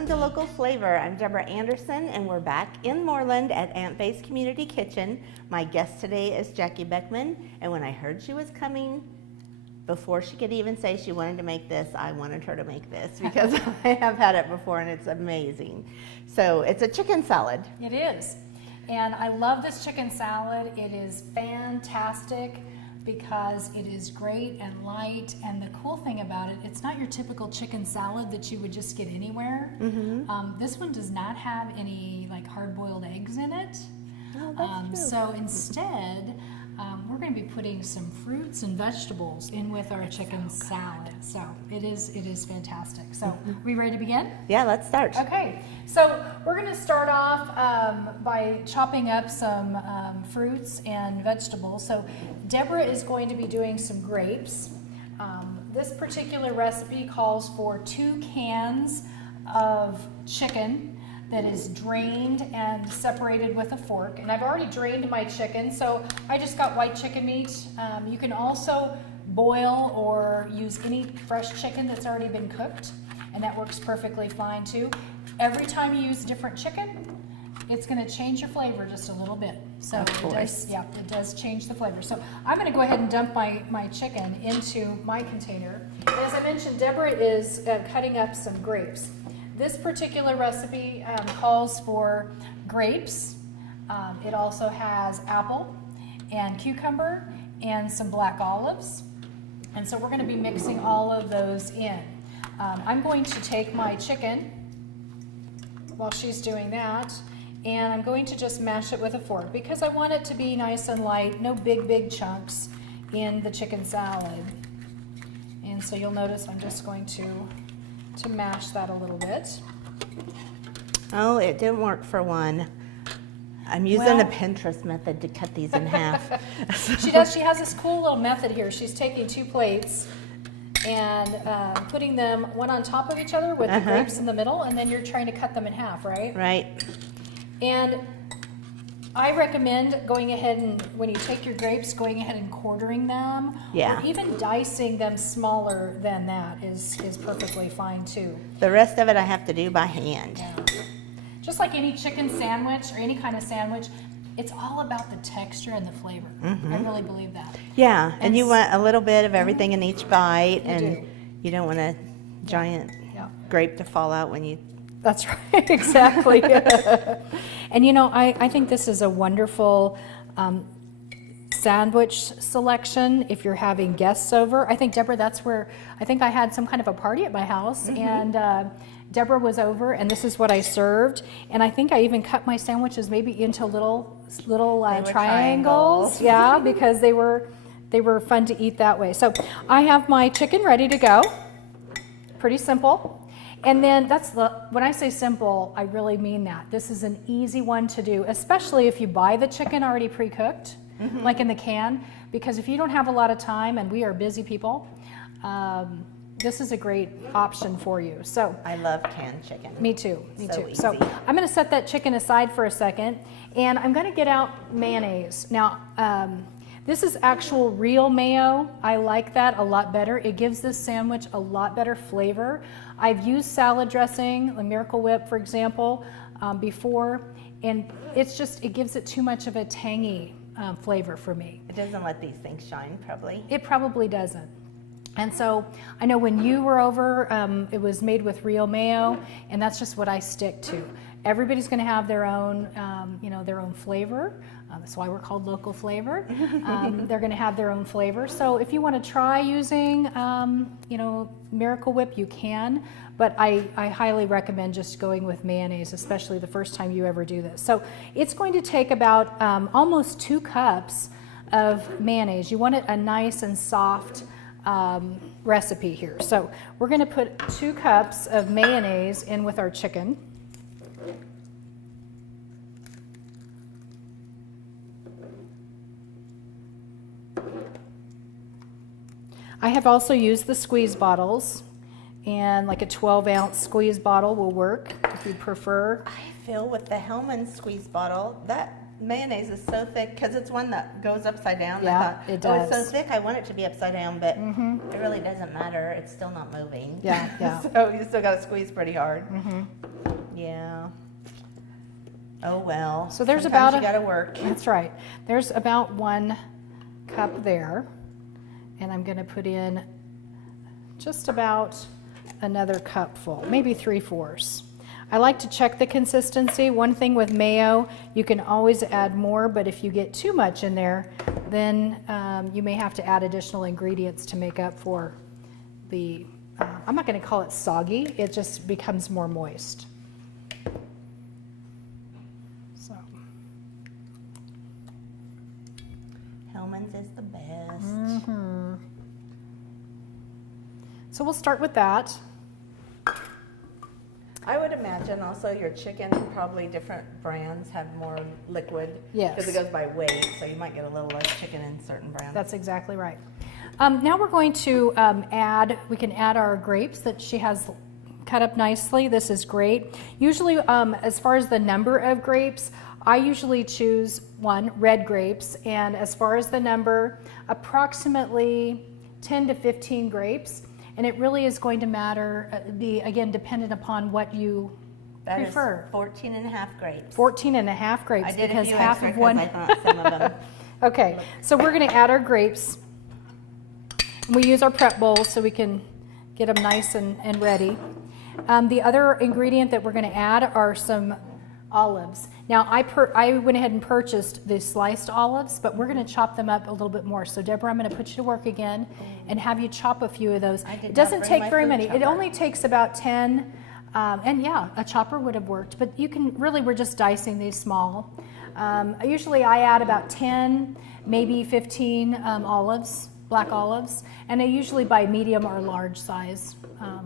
Welcome to Local Flavor. I'm Deborah Anderson, and we're back in Moreland at Aunt Faye's Community Kitchen. My guest today is Jacque Beckman, and when I heard she was coming, before she could even say she wanted to make this, I wanted her to make this because I have had it before and it's amazing. So it's a chicken salad. It is, and I love this chicken salad. It is fantastic because it is great and light, and the cool thing about it, it's not your typical chicken salad that you would just get anywhere. This one does not have any like hard-boiled eggs in it. Oh, that's true. So instead, we're going to be putting some fruits and vegetables in with our chicken salad. So it is fantastic. So are we ready to begin? Yeah, let's start. Okay, so we're going to start off by chopping up some fruits and vegetables. So Deborah is going to be doing some grapes. This particular recipe calls for 2 cans of chicken that is drained and separated with a fork. And I've already drained my chicken, so I just got white chicken meat. You can also boil or use any fresh chicken that's already been cooked, and that works perfectly fine too. Every time you use different chicken, it's gonna change your flavor just a little bit. So it does change the flavor. So I'm gonna go ahead and dump my chicken into my container. And as I mentioned, Deborah is cutting up some grapes. This particular recipe calls for grapes. It also has apple and cucumber and some black olives. And so we're going to be mixing all of those in. I'm going to take my chicken while she's doing that, and I'm going to just mash it with a fork because I want it to be nice and light, no big chunks in the chicken salad. And so you'll notice I'm just going to mash that a little bit. Oh, it didn't work for one. I'm using the Pinterest method to cut these in half. She does. She has this cool little method here. She's taking 2 plates and putting them one on top of each other with the grapes in the middle, and then you're trying to cut them in half, right? Right. And I recommend going ahead and, when you take your grapes, going ahead and quartering them. Yeah. Or even dicing them smaller than that is perfectly fine too. The rest of it I have to do by hand. Yeah. Just like any chicken sandwich or any kind of sandwich, it's all about the texture and the flavor. I really believe that. Yeah, and you want a little bit of everything in each bite, and do. you don't want a giant grape to fall out when you... That's right, exactly. And you know, I think this is a wonderful sandwich selection if you're having guests over. I think, Deborah, that's where, I think I had some kind of a party at my house, and Deborah was over, and this is what I served. And I think I even cut my sandwiches maybe into little triangles. Yeah, because they were fun to eat that way. So I have my chicken ready to go. Pretty simple. And then when I say simple, I really mean that. This is an easy one to do, especially if you buy the chicken already pre-cooked, like in the can, because if you don't have a lot of time, and we are busy people, this is a great option for you. So I love canned chicken. Me too. Easy. So I'm going to set that chicken aside for a second, and I'm going to get out mayonnaise. Now, this is actual real mayo. I like that a lot better. It gives this sandwich a lot better flavor. I've used salad dressing, like Miracle Whip, for example, before, and it gives it too much of a tangy flavor for me. It doesn't let these things shine, probably. It probably doesn't. And so I know when you were over, it was made with real mayo, and that's just what I stick to. Everybody's going to have their own, their own flavor. That's why we're called Local Flavor. They're going to have their own flavor. So if you want to try using, Miracle Whip, you can. But I highly recommend just going with mayonnaise, especially the first time you ever do this. So it's going to take about almost 2 cups of mayonnaise. You want it a nice and soft recipe here. So we're going to put 2 cups of mayonnaise in with our chicken. I have also used the squeeze bottles, and like a 12-ounce squeeze bottle will work if you prefer. I feel with the Hellman squeeze bottle, that mayonnaise is so thick because it's one that goes upside down. Yeah, I thought, it does. It's so thick, I want it to be upside down, but it really doesn't matter. It's still not moving. Yeah. So you still got to squeeze pretty hard. Oh, well. So there's sometimes about you gotta work. That's right. There's about 1 cup there. And I'm gonna put in just about another cupful, maybe 3/4. I like to check the consistency. One thing with mayo, you can always add more, but if you get too much in there, then you may have to add additional ingredients to make up for the, I'm not gonna call it soggy, it just becomes more moist. So. Hellman's is the best. Mm-hmm. So we'll start with that. I would imagine also your chicken, probably different brands have more liquid. Yes. Because it goes by weight, so you might get a little less chicken in certain brands. That's exactly right. Now we're going to we can add our grapes that she has cut up nicely. This is great. Usually, as far as the number of grapes, I usually choose 1, red grapes, and as far as the number, approximately 10 to 15 grapes. And it really is going to matter, again, dependent upon what you prefer. That is 14 and a half grapes. 14 and a half grapes, I did because a few half extra of one. I thought some of them. Okay, so we're going to add our grapes. We use our prep bowls so we can get them nice and ready. The other ingredient that we're going to add are some olives. Now, I went ahead and purchased the sliced olives, but we're going to chop them up a little bit more. So, Deborah, I'm going to put you to work again and have you chop a few of those. It doesn't take very many. It only takes about 10. And yeah, a chopper would have worked, but you can really, we're just dicing these small. Usually I add about 10, maybe 15 olives, black olives, and I usually buy medium or large size,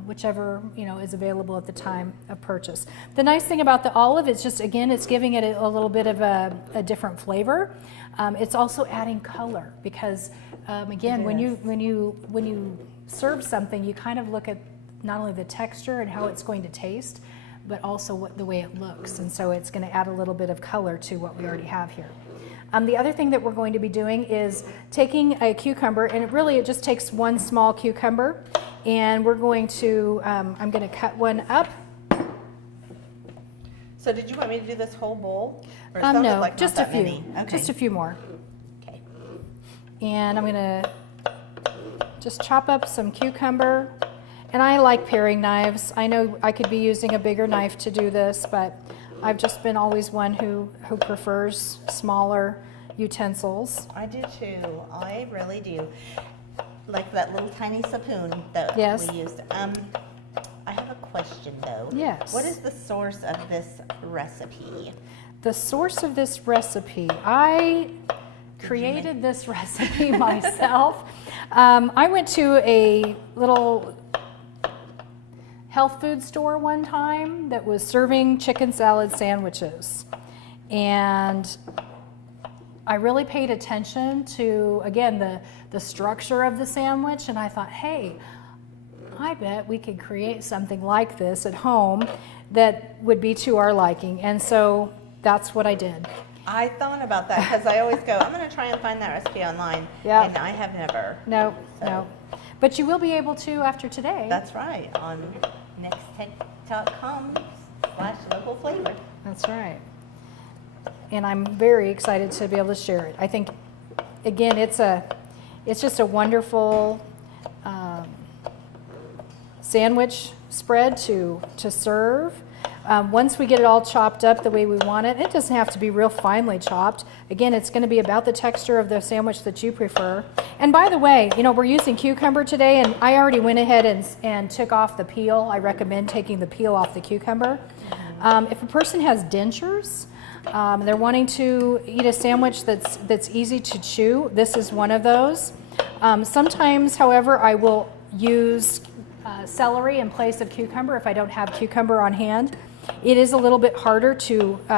whichever is available at the time of purchase. The nice thing about the olive is just, again, it's giving it a little bit of a different flavor. It's also adding color because, again, when you serve something, you kind of look at not only the texture and how it's going to taste, but also the way it looks. And so it's going to add a little bit of color to what we already have here. The other thing that we're going to be doing is taking a cucumber, and it just takes 1 small cucumber, and we're going to, I'm going to cut one up. So did you want me to do this whole bowl? Or No, like just a few. Okay. Just a few more. Okay. And I'm going to just chop up some cucumber. And I like paring knives. I know I could be using a bigger knife to do this, but I've just been always one who prefers smaller utensils. I do too. I really do. Like that little tiny spoon that Yes. we used. I have a question though. Yes. What is the source of this recipe? The source of this recipe, I created this recipe myself. I went to a little health food store one time that was serving chicken salad sandwiches. And I really paid attention to, again, the structure of the sandwich, and I thought, hey, I bet we could create something like this at home that would be to our liking. And so that's what I did. I thought about that because I always go, I'm going to try and find that recipe online. Yeah. And I have never. No. So- But you will be able to after today. That's right. On Nex-Tech.com/local flavor. That's right. And I'm very excited to be able to share it. I think, again, it's just a wonderful sandwich spread to serve. Once we get it all chopped up the way we want it, it doesn't have to be real finely chopped. Again, it's going to be about the texture of the sandwich that you prefer. And by the way, we're using cucumber today, and I already went ahead and took off the peel. I recommend taking the peel off the cucumber. If a person has dentures, they're wanting to eat a sandwich that's easy to chew, this is one of those. Sometimes, however, I will use celery in place of cucumber if I don't have cucumber on hand. It is a little bit harder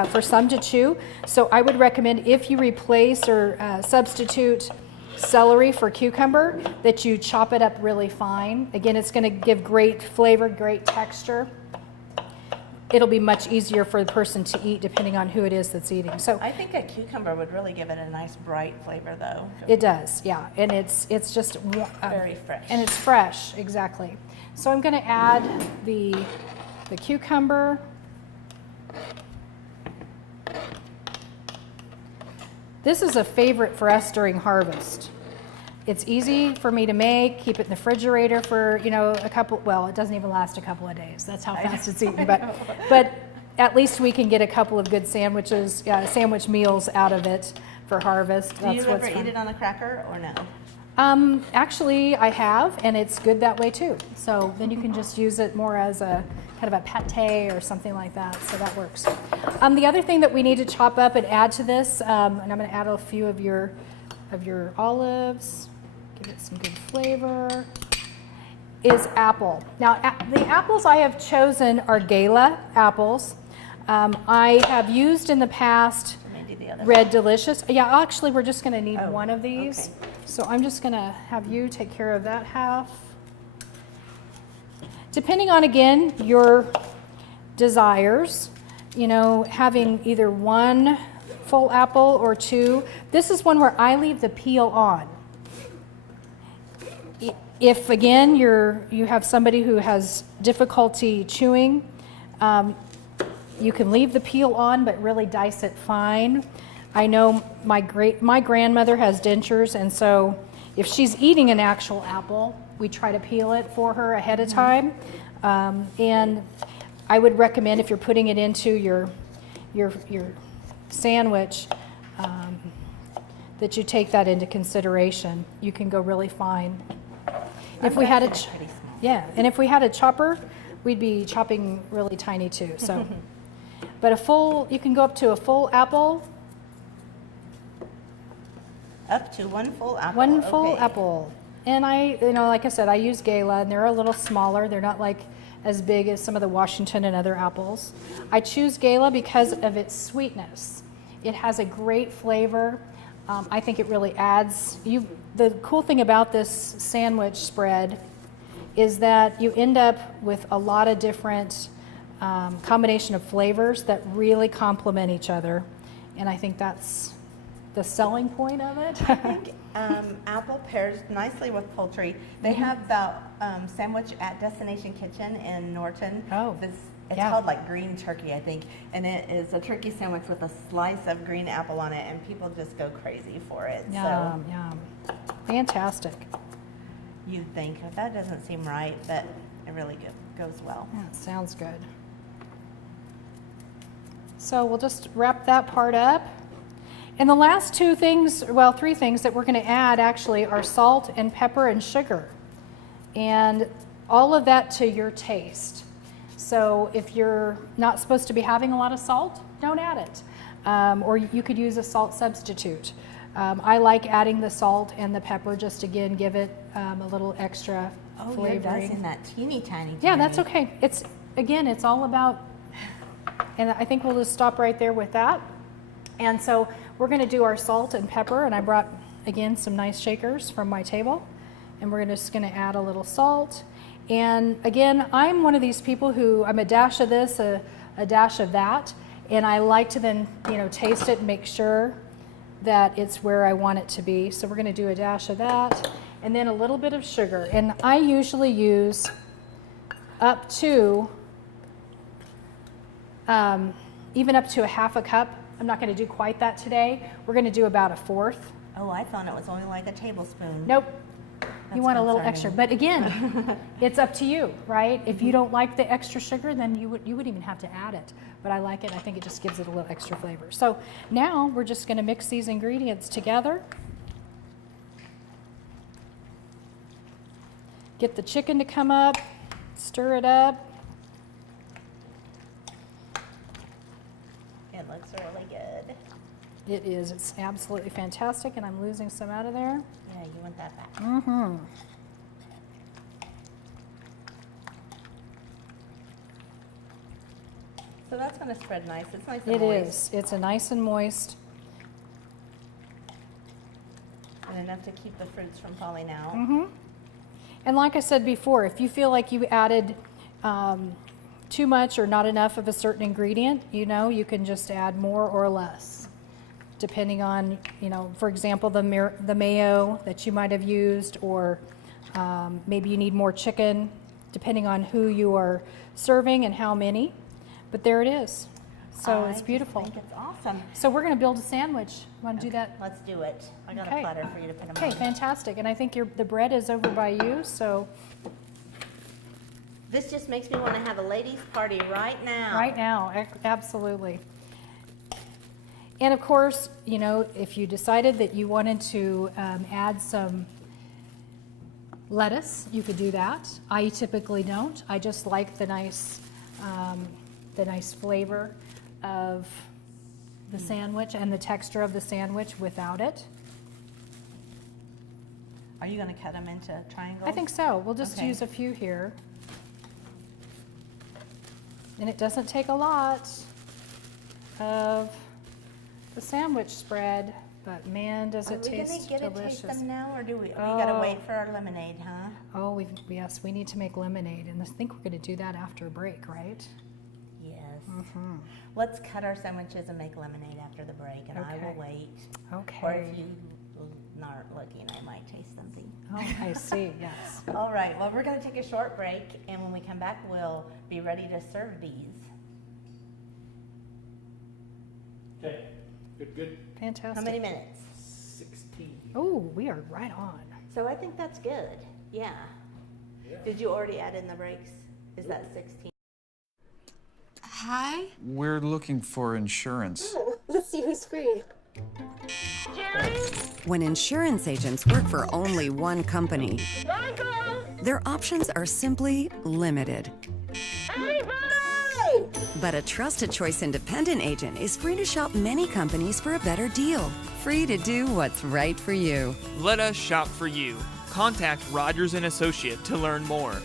for some to chew, so I would recommend if you replace or substitute celery for cucumber, that you chop it up really fine. Again, it's going to give great flavor, great texture. It'll be much easier for the person to eat depending on who it is that's eating. So I think a cucumber would really give it a nice bright flavor though. it does, yeah, and it's just Very fresh. And it's fresh, exactly. So I'm going to add the cucumber. This is a favorite for us during harvest. It's easy for me to make, keep it in the refrigerator for, you know, a couple, well, it doesn't even last a couple of days. That's how fast it's eaten, but at least we can get a couple of good sandwiches, sandwich meals out of it for harvest. Do you ever eat it on a cracker or no? Actually, I have, and it's good that way too. So then you can just use it more as a kind of a pate or something like that. So that works. The other thing that we need to chop up and add to this, and I'm going to add a few of your olives, give it some good flavor, is apple. Now, the apples I have chosen are Gala apples. I have used in the past Red Delicious. Yeah, actually, we're just going to need one of these. Okay. So I'm just going to have you take care of that half. Depending on, again, your desires, you know, having either one full apple or two. This is one where I leave the peel on. If, again, you have somebody who has difficulty chewing, you can leave the peel on, but really dice it fine. I know my grandmother has dentures, and so if she's eating an actual apple, we try to peel it for her ahead of time. And I would recommend, if you're putting it into your sandwich, that you take that into consideration. You can go really fine. If we had and if we had a chopper, we'd be chopping really tiny too. So, but you can go up to a full apple. Up to one full apple. One full apple. And like I said, I use Gala, and they're a little smaller. They're not like as big as some of the Washington and other apples. I choose Gala because of its sweetness. It has a great flavor. I think it really adds. The cool thing about this sandwich spread is that you end up with a lot of different combination of flavors that really complement each other, and I think that's the selling point of it. I think apple pairs nicely with poultry. They have the sandwich at Destination Kitchen in Norton. Oh, it's called like green turkey, I think, and it is a turkey sandwich with a slice of green apple on it, and people just go crazy for it. Yum, yum. Fantastic. You'd think that doesn't seem right, but it really goes well. Yeah, sounds good. So we'll just wrap that part up. And the last three things that we're going to add actually are salt and pepper and sugar. And all of that to your taste. So if you're not supposed to be having a lot of salt, don't add it. Or you could use a salt substitute. I like adding the salt and the pepper, just again give it a little extra flavoring. You're dicing that teeny tiny. Yeah, that's okay. It's all about, and I think we'll just stop right there with that. And so we're going to do our salt and pepper, and I brought again some nice shakers from my table, and we're just going to add a little salt. And again, I'm one of these people who I'm a dash of this, a dash of that, and I like to then taste it and make sure that it's where I want it to be. So we're going to do a dash of that, and then a little bit of sugar. And I usually use up to even up to a half a cup. I'm not going to do quite that today. We're going to do about a fourth. Oh, I thought it was only like a tablespoon. Nope. That's you want a little concerning. extra, but again, it's up to you, right? If you don't like the extra sugar, then you wouldn't even have to add it. But I like it. I think it just gives it a little extra flavor. So now we're just going to mix these ingredients together. Get the chicken to come up, stir it up. It looks really good. It is. It's absolutely fantastic, and I'm losing some out of there. Yeah, you want that back. Mm-hmm. So that's going to spread nice. It's nice and It moist. is. It's a nice and moist. And enough to keep the fruits from falling out. Mm-hmm. And like I said before, if you feel like you added too much or not enough of a certain ingredient, you can just add more or less, depending on, for example, the mayo that you might have used, or maybe you need more chicken, depending on who you are serving and how many. But there it is. So it's beautiful. I think it's awesome. So we're going to build a sandwich. Want to do that? Let's do it. I got Okay. a platter for you to put them Okay, on. fantastic. And I think the bread is over by you, so This just makes me want to have a ladies' party right now. right now, absolutely. And of course, you know, if you decided that you wanted to add some lettuce, you could do that. I typically don't. I just like the nice flavor of the sandwich and the texture of the sandwich without it. Are you going to cut them into triangles? I think so. We'll just Okay. use a few here. And it doesn't take a lot of the sandwich spread, but man, does it taste delicious. Are we going to get a taste them now, or do we got to wait for our lemonade, huh? Oh, yes, we need to make lemonade, and I think we're going to do that after a break, right? Yes. Mm-hmm. Let's cut our sandwiches and make lemonade after the break, and I will Okay. wait. Okay. Or if you aren't looking, I might taste something. Oh, I see, yes. All right, well, we're going to take a short break, and when we come back, we'll be ready to serve these. Okay, good. Fantastic. How many minutes? 16. Oh, we are right on. So I think that's good. Yeah. Did you already add in the breaks? Is that 16? Hi. We're looking for insurance. Let's see who's free. When insurance agents work for only one company, their options are simply limited. But a Trusted Choice independent agent is free to shop many companies for a better deal. Free to do what's right for you. Let us shop for you. Contact Rogers & Associate to learn more.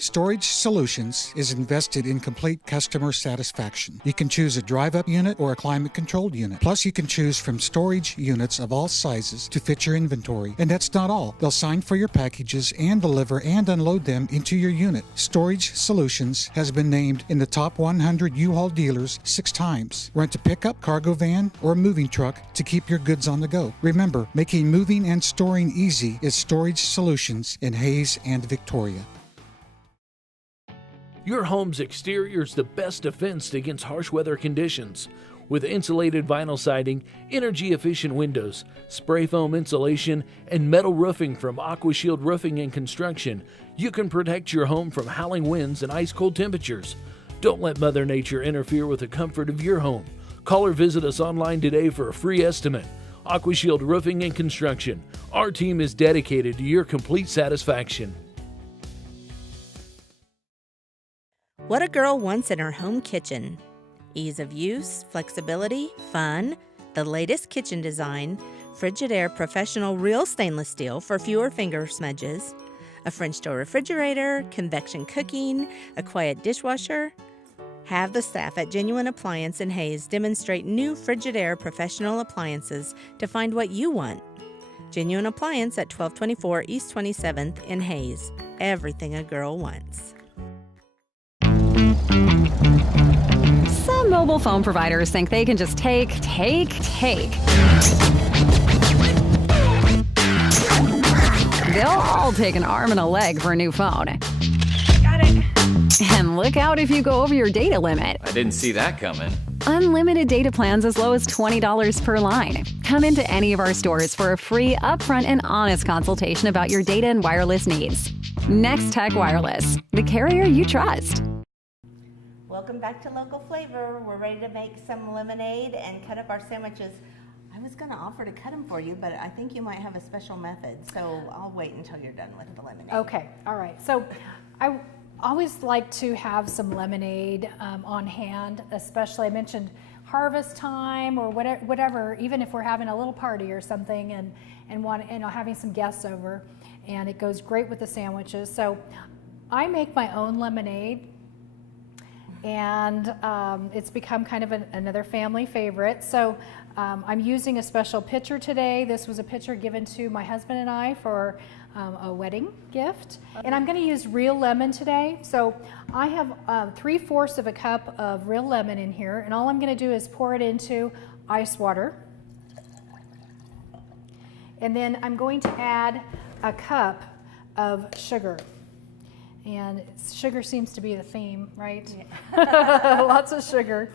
Storage Solutions is invested in complete customer satisfaction. You can choose a drive-up unit or a climate-controlled unit. Plus, you can choose from storage units of all sizes to fit your inventory. And that's not all. They'll sign for your packages and deliver and unload them into your unit. Storage Solutions has been named in the top 100 U-Haul dealers 6 times. Rent a pickup, cargo van, or moving truck to keep your goods on the go. Remember, making moving and storing easy is Storage Solutions in Hayes and Victoria. Your home's exterior is the best defense against harsh weather conditions. With insulated vinyl siding, energy-efficient windows, spray foam insulation, and metal roofing from AquaShield Roofing and Construction, you can protect your home from howling winds and ice-cold temperatures. Don't let Mother Nature interfere with the comfort of your home. Call or visit us online today for a free estimate. AquaShield Roofing and Construction. Our team is dedicated to your complete satisfaction. What a girl wants in her home kitchen. Ease of use, flexibility, fun, the latest kitchen design, Frigidaire Professional Real Stainless Steel for fewer finger smudges, a French door refrigerator, convection cooking, a quiet dishwasher. Have the staff at Genuine Appliance in Hayes demonstrate new Frigidaire Professional appliances to find what you want. Genuine Appliance at 1224 East 27th in Hayes. Everything a girl wants. Some mobile phone providers think they can just take. They'll all take an arm and a leg for a new phone. Got it. And look out if you go over your data limit. I didn't see that coming. Unlimited data plans as low as $20 per line. Come into any of our stores for a free, upfront, and honest consultation about your data and wireless needs. Nex-Tech Wireless, the carrier you trust. Welcome back to Local Flavor. We're ready to make some lemonade and cut up our sandwiches. I was going to offer to cut them for you, but I think you might have a special method, so I'll wait until you're done with the lemonade. Okay, all right. So I always like to have some lemonade on hand, especially I mentioned harvest time or whatever, even if we're having a little party or something and having some guests over, and it goes great with the sandwiches. So I make my own lemonade, and it's become kind of another family favorite. So I'm using a special pitcher today. This was a pitcher given to my husband and I for a wedding gift. And I'm going to use real lemon today. So I have 3/4 of a cup of real lemon in here, and all I'm going to do is pour it into ice water. And then I'm going to add a cup of sugar. And sugar seems to be the theme, right? Lots of sugar.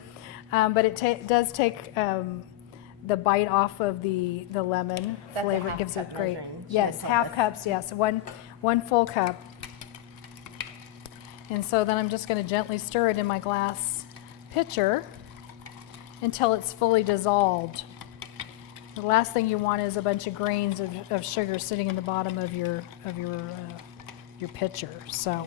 But it does take the bite off of the lemon That's a flavor. It half gives cup it great. measuring. Yes, She half told us. cups, yes. One full cup. And so then I'm just going to gently stir it in my glass pitcher until it's fully dissolved. The last thing you want is a bunch of grains of sugar sitting in the bottom of your pitcher. So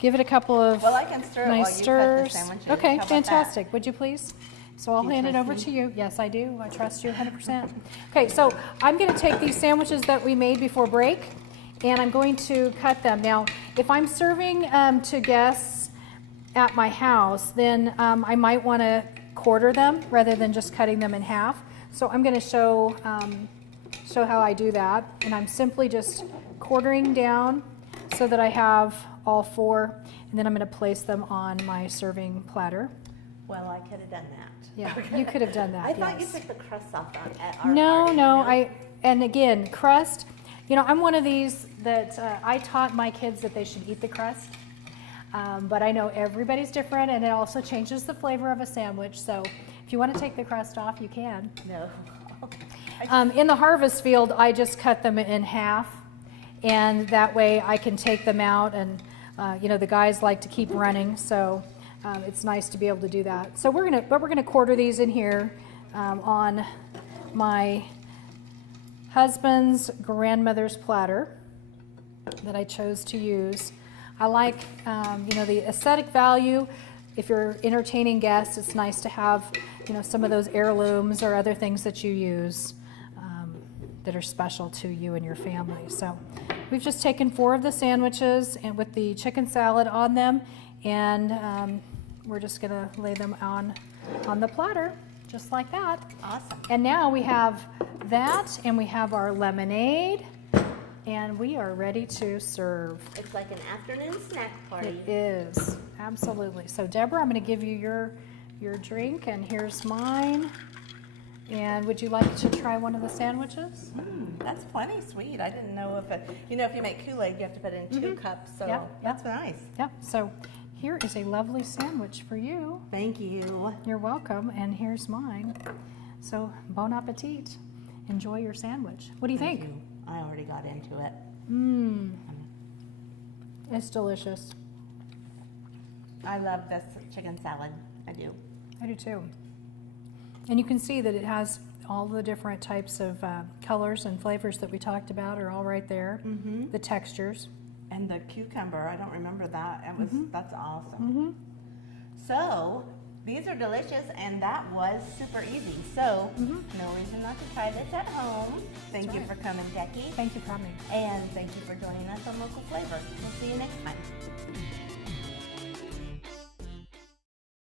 give it a couple of Well, I can stir it while nice you cut the stirs. sandwiches. Okay, How about that? fantastic. Would you please? So I'll Do you hand it trust over me? to you. Yes, I do. I trust you 100%. Okay, so I'm going to take these sandwiches that we made before break, and I'm going to cut them. Now, if I'm serving to guests at my house, then I might want to quarter them rather than just cutting them in half. So I'm going to show how I do that, and I'm simply just quartering down so that I have all 4, and then I'm going to place them on my serving platter. Well, I could have done that. Yeah, you could have done that. I thought yes. you took the crust off at our No, party, no. you know? And again, crust. You know, I'm one of these that I taught my kids that they should eat the crust. But I know everybody's different, and it also changes the flavor of a sandwich. So if you want to take the crust off, you can. No. In the harvest field, I just cut them in half, and that way I can take them out. And you know, the guys like to keep running, so it's nice to be able to do that. So we're gonna quarter these in here on my husband's grandmother's platter that I chose to use. I like you know, the aesthetic value. If you're entertaining guests, it's nice to have, you know, some of those heirlooms or other things that you use that are special to you and your family. So we've just taken 4 of the sandwiches and with the chicken salad on them, and we're just gonna lay them on the platter, just like that. Awesome. And now we have that, and we have our lemonade, and we are ready to serve. It's like an afternoon snack party. It is, absolutely. So Deborah, I'm going to give you your drink, and here's mine. And would you like to try one of the sandwiches? That's plenty sweet. I didn't know if you make Kool-Aid, you have to put in 2 cups. So Yep, that's nice. Yep, so here is a lovely sandwich for you. Thank you. You're welcome, and here's mine. So bon appetit. Enjoy your sandwich. What do you think? Thank you. I already got into it. It's delicious. I love this chicken salad. I do. I do too. And you can see that it has all the different types of colors and flavors that we talked about are all right there. The textures. And the cucumber, I don't remember that. It was that's awesome. So these are delicious, and that was super easy. So no reason not to try this at home. Thank you for coming, Jackie. Thank you for coming. And thank you for joining us on Local Flavor. We'll see you next time.